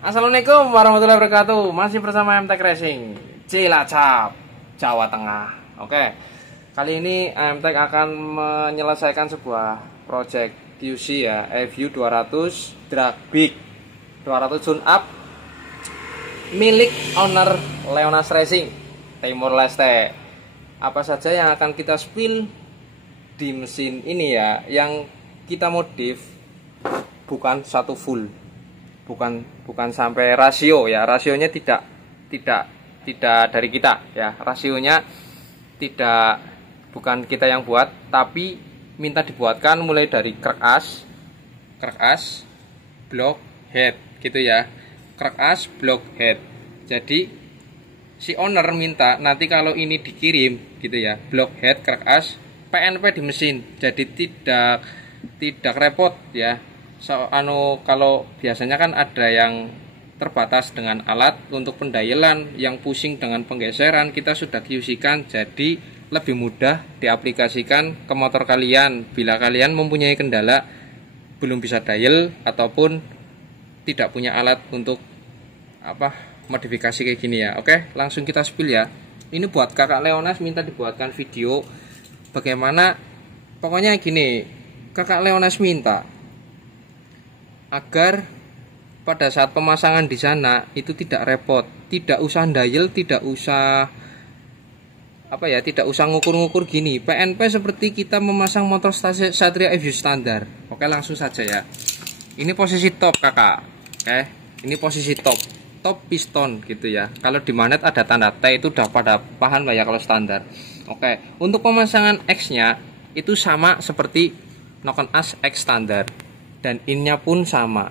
Assalamualaikum warahmatullahi wabarakatuh. Masih bersama MTech Racing Cilacap, Jawa Tengah. Oke, kali ini MTech akan menyelesaikan sebuah project QC ya, EView 200 drag big 200 tune up milik owner Leonas Racing Timor Leste. Apa saja yang akan kita spill di mesin ini ya, yang kita modif bukan satu full, bukan sampai rasio ya, rasionya tidak dari kita ya, rasionya bukan kita yang buat, tapi minta dibuatkan mulai dari crack as, block head gitu ya, crack as, block head. Jadi si owner minta nanti kalau ini dikirim gitu ya, block head, crack as, PNP di mesin, jadi tidak repot ya. Kalau biasanya kan ada yang terbatas dengan alat untuk pendayelan, yang pusing dengan penggeseran, kita sudah QC-kan, jadi lebih mudah diaplikasikan ke motor kalian bila kalian mempunyai kendala belum bisa dial ataupun tidak punya alat untuk modifikasi kayak gini ya. Oke, langsung kita spill ya. Ini buat kakak Leonas minta dibuatkan video bagaimana, pokoknya gini, kakak Leonas minta agar pada saat pemasangan di sana itu tidak repot, tidak usah dial, tidak usah ngukur-ngukur gini. PNP seperti kita memasang motor Satria EView standar. Oke, langsung saja ya. Ini posisi top kakak. Oke, ini posisi top piston gitu ya. Kalau di magnet ada tanda T, itu udah pada paham lah ya kalau standar. Oke, untuk pemasangan X-nya itu sama seperti knock-on as X standar, dan innya pun sama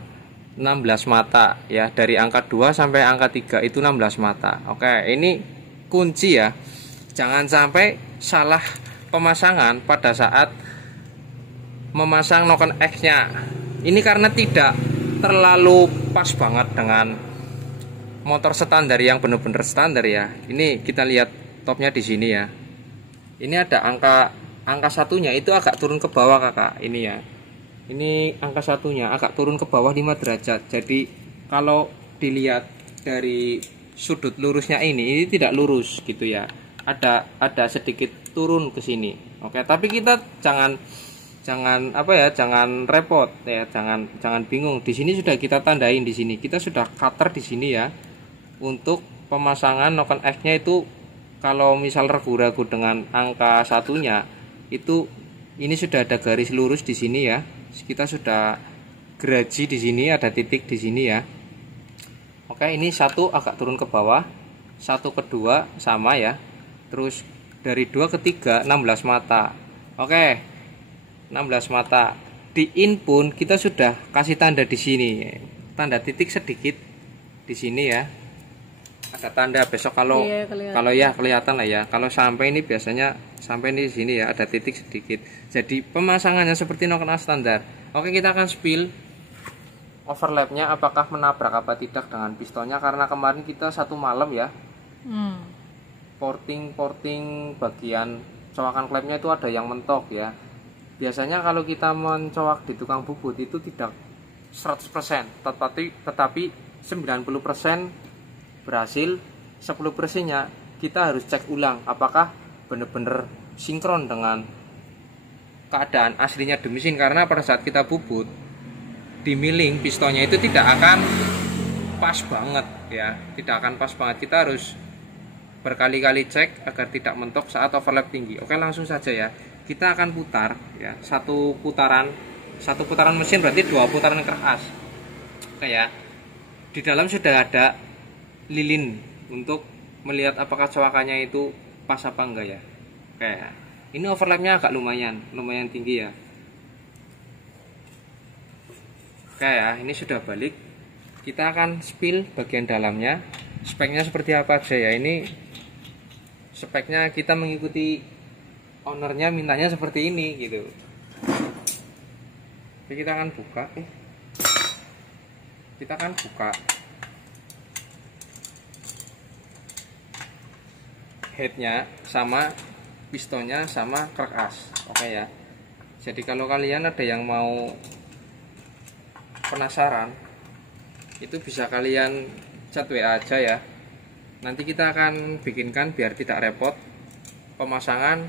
16 mata ya, dari angka 2 sampai angka 3 itu 16 mata. Oke, ini kunci ya, jangan sampai salah pemasangan pada saat memasang knock-on X nya. Ini karena tidak terlalu pas banget dengan motor standar yang benar-benar standar ya. Ini kita lihat topnya di sini ya, ini ada angka satunya itu agak turun ke bawah kakak, ini ya. Ini angka satunya agak turun ke bawah 5 derajat. Jadi kalau dilihat dari sudut lurusnya ini tidak lurus gitu ya. Ada sedikit turun ke sini. Oke, tapi kita jangan repot ya, jangan bingung. Di sini sudah kita tandain, di sini kita sudah cutter di sini ya. Untuk pemasangan knock-on X-nya itu kalau misal ragu-ragu dengan angka satunya itu, ini sudah ada garis lurus di sini ya. Kita sudah geraji di sini, ada titik di sini ya. Oke, ini satu agak turun ke bawah, satu kedua sama ya. Terus dari 2 ke 3 16 mata. Oke, 16 mata. Di in pun kita sudah kasih tanda di sini, tanda titik sedikit di sini ya. Ada tanda, besok kalau ya kelihatan lah ya. Kalau sampai ini biasanya sampai ini di sini ya, ada titik sedikit. Jadi pemasangannya seperti knock-on as standar. Oke, kita akan spill overlapnya apakah menabrak apa tidak dengan pistonnya, karena kemarin kita satu malam ya. Porting bagian cowakan klepnya itu ada yang mentok ya. Biasanya kalau kita mencowak di tukang bubut itu tidak 100%, tetapi 90% berhasil. 10%-nya kita harus cek ulang apakah benar-benar sinkron dengan keadaan aslinya di mesin, karena pada saat kita bubut di milling pistonnya itu tidak akan pas banget ya, tidak akan pas banget. Kita harus berkali-kali cek agar tidak mentok saat overlap tinggi. Oke, langsung saja ya, kita akan putar ya, satu putaran mesin berarti 2 putaran crack as. Oke ya, di dalam sudah ada lilin untuk melihat apakah cowakannya itu pas apa enggak ya. Oke, ini overlapnya agak lumayan tinggi ya. Oke ya, ini sudah balik. Kita akan spill bagian dalamnya, speknya seperti apa aja ya. Ini speknya kita mengikuti ownernya, mintanya seperti ini gitu. Oke, kita akan buka headnya sama, pistonnya sama, crack as. Oke ya, jadi kalau kalian ada yang mau penasaran itu bisa kalian chat WA aja ya. Nanti kita akan bikinkan biar tidak repot pemasangan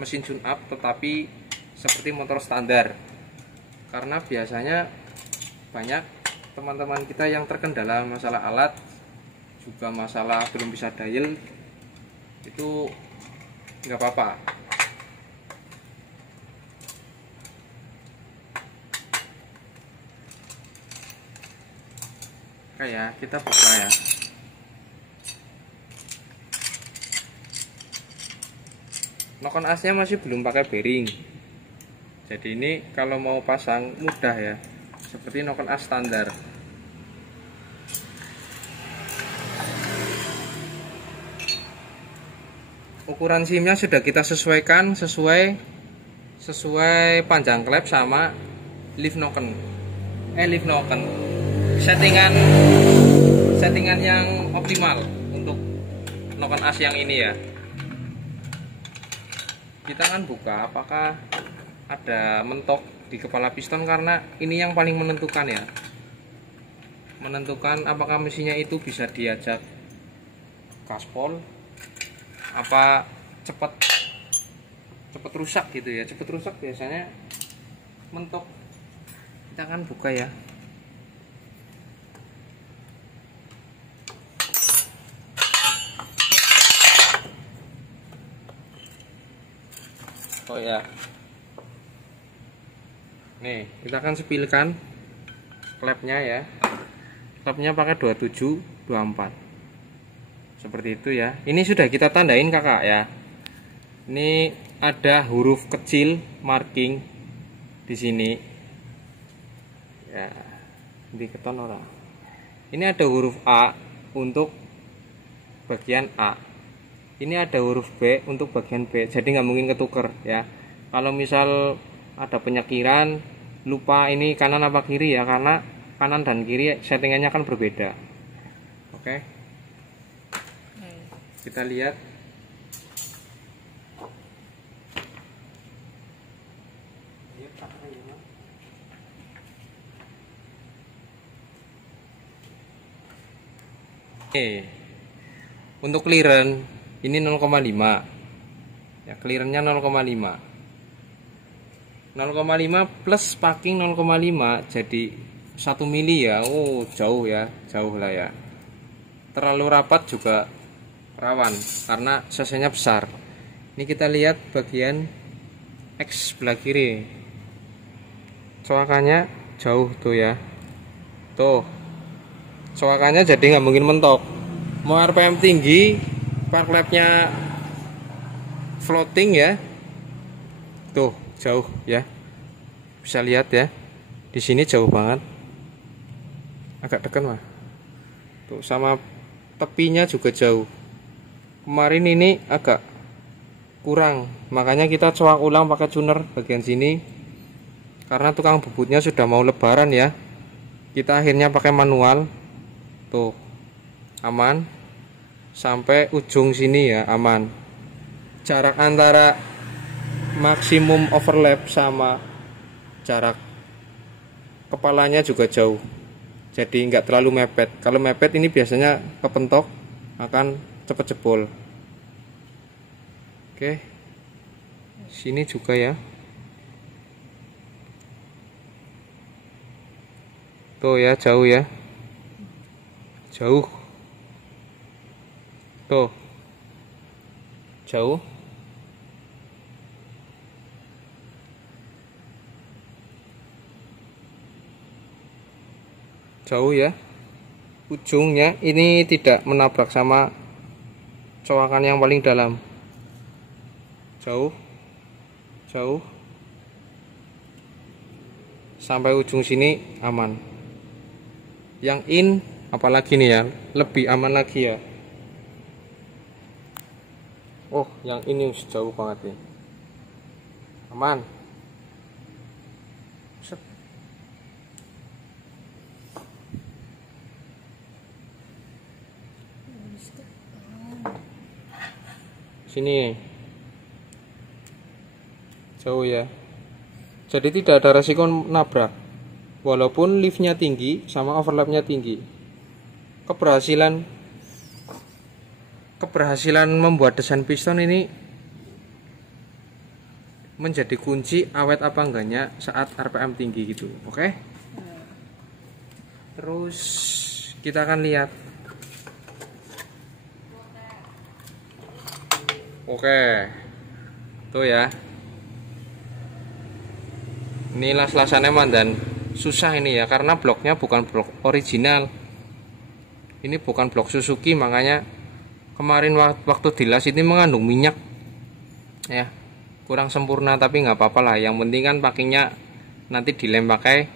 mesin tune up tetapi seperti motor standar. Karena biasanya banyak teman-teman kita yang terkendala masalah alat, juga masalah belum bisa dial, itu nggak apa-apa. Kayak kita buka ya. Nokon asnya masih belum pakai bearing. Jadi ini kalau mau pasang mudah ya. Seperti nokon as standar. Ukuran simnya sudah kita sesuaikan sesuai panjang klep sama leaf noken. Settingan yang optimal untuk noken as yang ini ya. Kita akan buka apakah ada mentok di kepala piston, karena ini yang paling menentukan ya. Menentukan apakah mesinnya itu bisa diajak gaspol apa cepat rusak gitu ya. Cepat rusak biasanya mentok. Kita akan buka ya. Oh ya, nih kita akan sepilkan klepnya ya. Klepnya pakai 27 24 seperti itu ya. Ini sudah kita tandain kakak ya. Ini ada huruf kecil marking di sini ya, di keton orang. Ini ada huruf A untuk bagian A, ini ada huruf B untuk bagian B, jadi nggak mungkin ketuker ya. Kalau misal ada penyekiran lupa ini kanan apa kiri ya, karena kanan dan kiri settingannya kan berbeda. Oke, kita lihat. Oke, untuk clearance ini 0,5 ya, clearance-nya 0,5 plus packing 0,5 jadi 1 mili ya. Oh jauh ya, jauh lah ya. Terlalu rapat juga rawan karena cc-nya besar. Ini kita lihat bagian X sebelah kiri, coakannya jauh tuh ya, tuh coakannya jadi nggak mungkin mentok. Mau RPM tinggi, spark plug-nya floating ya. Tuh, jauh ya. Bisa lihat ya. Di sini jauh banget. Agak tekan mah. Tuh, sama tepinya juga jauh. Kemarin ini agak kurang, makanya kita coak ulang pakai tuner bagian sini. Karena tukang bubutnya sudah mau lebaran ya. Kita akhirnya pakai manual. Tuh, aman sampai ujung sini ya, aman. Jarak antara maksimum overlap sama jarak kepalanya juga jauh, jadi nggak terlalu mepet. Kalau mepet ini biasanya kepentok akan cepet jebol. Oke, sini juga ya. Tuh ya, jauh ya, jauh. Tuh, jauh. Jauh ya. Ujungnya ini tidak menabrak sama coakan yang paling dalam. Jauh. Jauh. Sampai ujung sini aman. Yang in apalagi nih ya, lebih aman lagi ya. Oh, yang ini jauh banget nih. Aman. Set. Sini. Jauh ya. Jadi tidak ada resiko nabrak. walaupun liftnya tinggi sama overlapnya tinggi. Keberhasilan membuat desain piston ini menjadi kunci awet apa enggaknya saat RPM tinggi gitu. Oke. Terus kita akan lihat. Oke. Tuh ya. Ini las-lasannya mandan susah ini ya, karena bloknya bukan blok original. Ini bukan blok Suzuki, makanya kemarin waktu dilas ini mengandung minyak ya, kurang sempurna, tapi nggak apa-apa lah. Yang penting kan pakainya nanti dilem pakai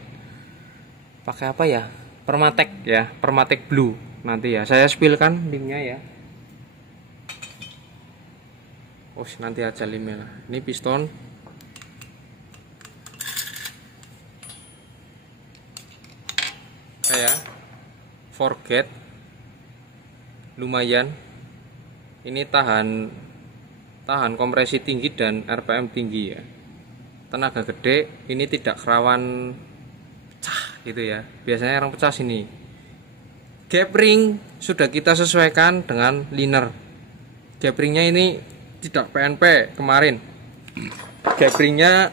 apa ya, Permatex ya, Permatex Blue nanti ya. Saya spillkan linknya ya. Oh, nanti aja limnya lah. Ini piston. Kayak forget lumayan. Ini tahan kompresi tinggi dan RPM tinggi ya. Tenaga gede, ini tidak rawan pecah gitu ya. Biasanya yang pecah sini. Gap ring sudah kita sesuaikan dengan liner. Gap ringnya ini tidak PNP kemarin. Gap ringnya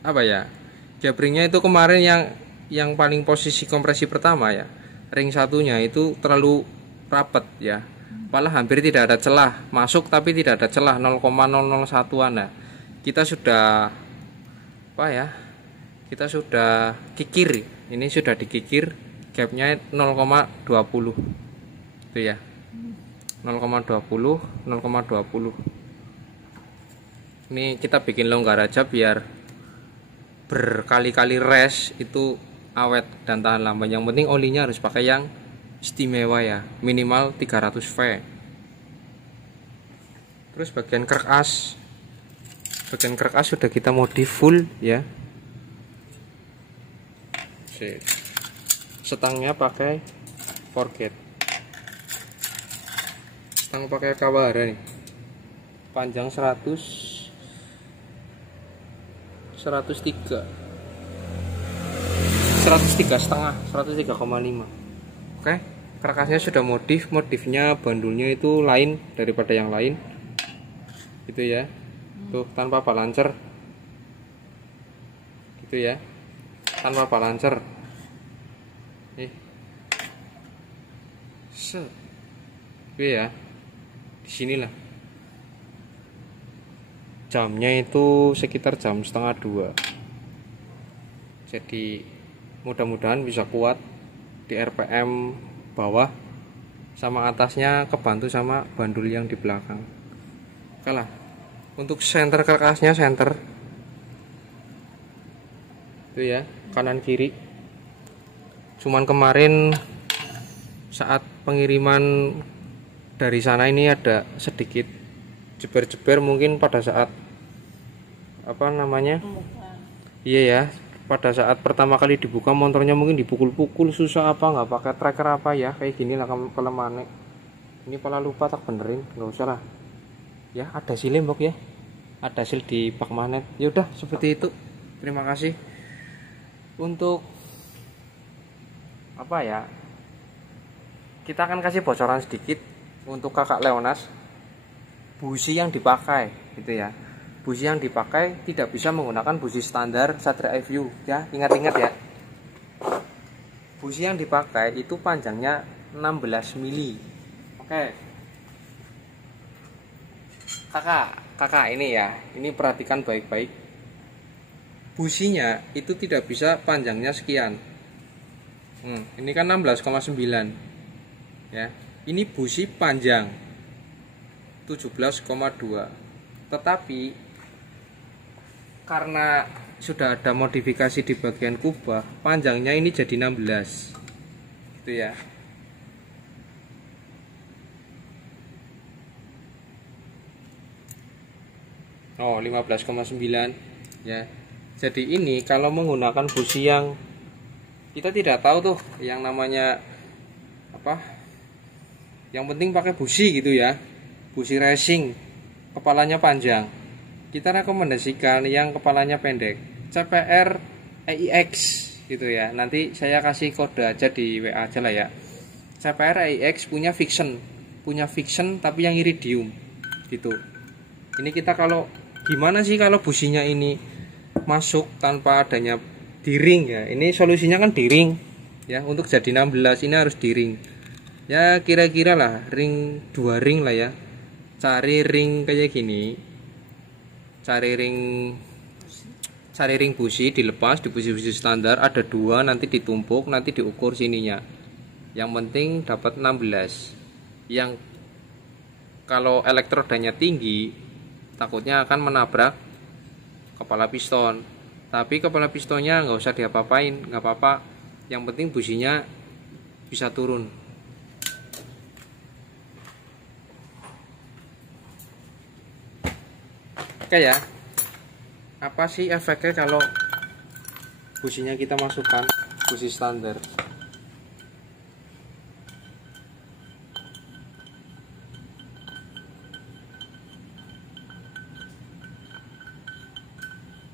apa ya? Gap ringnya itu kemarin yang paling posisi kompresi pertama ya. Ring satunya itu terlalu rapat ya. Malah hampir tidak ada celah masuk, tapi tidak ada celah 0,001an ya. Kita sudah apa ya? Kita sudah kikir. Ini sudah dikikir, gapnya 0,20 itu ya. 0,20. Ini kita bikin longgar aja biar berkali-kali res itu awet dan tahan lama. Yang penting olinya harus pakai yang istimewa ya, minimal 300 V. Terus bagian krek as sudah kita modif full ya. Setangnya pakai forget, setang pakai Kawahara nih, panjang 103 setengah, 103,5. Oke, karkasnya sudah modifnya bandulnya itu lain daripada yang lain gitu ya. Tuh tanpa balancer gitu ya, tanpa balancer itu ya. Disinilah jamnya itu sekitar jam setengah 2. Jadi mudah-mudahan bisa kuat di RPM bawah, sama atasnya kebantu sama bandul yang di belakang. Oke lah. Untuk senter karkasnya senter itu ya, kanan kiri. Cuman kemarin saat pengiriman dari sana ini ada sedikit jeber-jeber, mungkin pada saat apa namanya, iya ya, pada saat pertama kali dibuka motornya mungkin dipukul-pukul, susah apa nggak pakai tracker apa ya, kayak gini lah kelemahannya. Ini pala lupa tak benerin, nggak usah lah ya. Ada sil lembok ya, ada sil di bak magnet. Ya udah seperti itu. Terima kasih. Untuk apa ya, kita akan kasih bocoran sedikit untuk kakak Leonas. Busi yang dipakai gitu ya, busi yang dipakai tidak bisa menggunakan busi standar Satria iView ya, ingat-ingat ya. Busi yang dipakai itu panjangnya 16 mili. Oke, kakak ini ya, ini perhatikan baik-baik. Businya itu tidak bisa panjangnya sekian. Ini kan 16,9 ya. Ini busi panjang 17,2, tetapi karena sudah ada modifikasi di bagian kubah, panjangnya ini jadi 16 gitu ya. Oh, 15,9 ya. Jadi ini kalau menggunakan busi yang kita tidak tahu tuh yang namanya apa, yang penting pakai busi gitu ya, busi racing kepalanya panjang. Kita rekomendasikan yang kepalanya pendek, CPR EIX gitu ya. Nanti saya kasih kode aja di WA aja lah ya. CPR AX punya fiction tapi yang iridium gitu. Ini kita kalau gimana sih kalau businya ini masuk tanpa adanya di-ring ya. Ini solusinya kan di-ring ya. Untuk jadi 16 ini harus di-ring. Ya kira-kira lah ring 2 ring lah ya. Cari ring kayak gini. Cari ring busi, dilepas di busi-busi standar ada 2, nanti ditumpuk, nanti diukur sininya. Yang penting dapat 16. Yang kalau elektrodanya tinggi takutnya akan menabrak kepala piston. Tapi kepala pistonnya nggak usah diapa-apain, nggak apa-apa. Yang penting businya bisa turun. Oke ya. Apa sih efeknya kalau businya kita masukkan busi standar?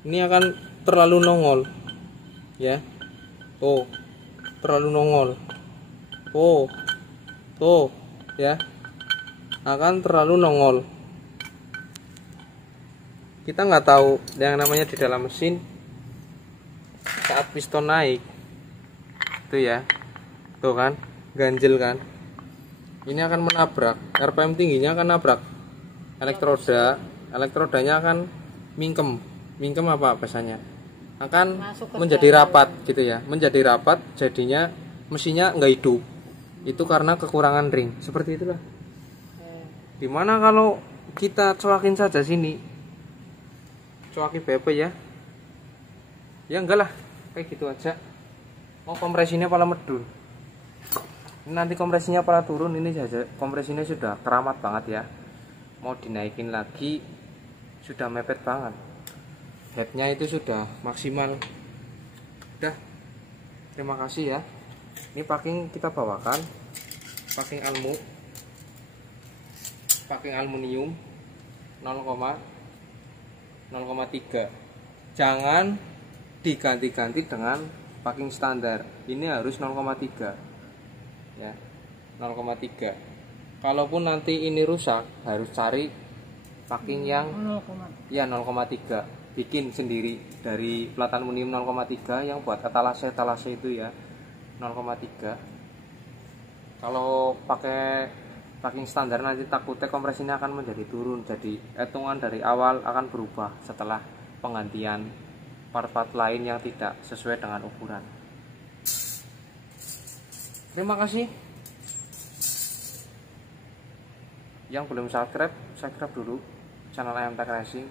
Ini akan terlalu nongol ya. Oh, terlalu nongol. Oh, tuh ya, akan terlalu nongol. Kita nggak tahu yang namanya di dalam mesin saat piston naik itu ya, tuh kan ganjel kan, ini akan menabrak, RPM tingginya akan nabrak elektrodanya akan mingkem apa bahasanya, akan menjadi rapat gitu ya, menjadi rapat, jadinya mesinnya nggak hidup. Itu karena kekurangan ring, seperti itulah. Dimana kalau kita coakin saja sini, coaki BP ya enggak lah, kayak gitu aja. Mau kompresinya pala medul, ini nanti kompresinya pala turun. Ini saja kompresinya sudah keramat banget ya, mau dinaikin lagi sudah mepet banget, headnya itu sudah maksimal. Udah, terima kasih ya. Ini packing kita bawakan, packing aluminium 0,3. Jangan diganti-ganti dengan packing standar. Ini harus 0,3 ya, 0,3. Kalaupun nanti ini rusak, harus cari packing yang 0,3. Ya 0,3. Bikin sendiri dari plat aluminium 0,3 yang buat etalase itu ya 0,3. Kalau pakai packing standar nanti takutnya kompresinya akan menjadi turun, jadi hitungan dari awal akan berubah setelah penggantian part-part lain yang tidak sesuai dengan ukuran. Terima kasih. Yang belum subscribe dulu channel AM Tech Racing.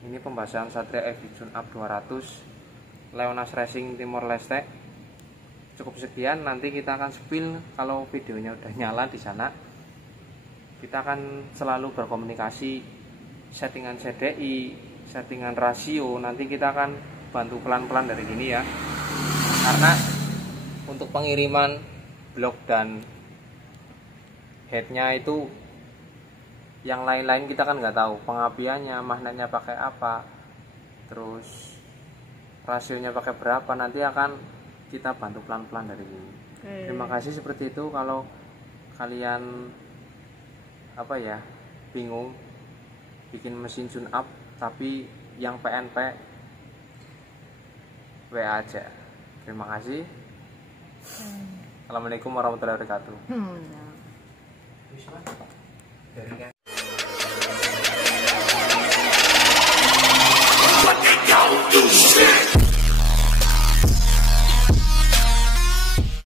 Ini pembahasan Satria FJ Tune Up 200 Leonas Racing Timor Leste. Cukup sekian, nanti kita akan spill kalau videonya udah nyala di sana. Kita akan selalu berkomunikasi settingan CDI, settingan rasio, nanti kita akan bantu pelan-pelan dari sini ya. Karena untuk pengiriman blok dan headnya itu yang lain-lain kita kan nggak tahu, pengapiannya, magnetnya pakai apa, terus rasionya pakai berapa, nanti akan kita bantu pelan-pelan dari sini. Terima kasih. Seperti itu. Kalau kalian bingung bikin mesin tune up tapi yang PNP, WA aja. Terima kasih. Assalamualaikum warahmatullahi wabarakatuh.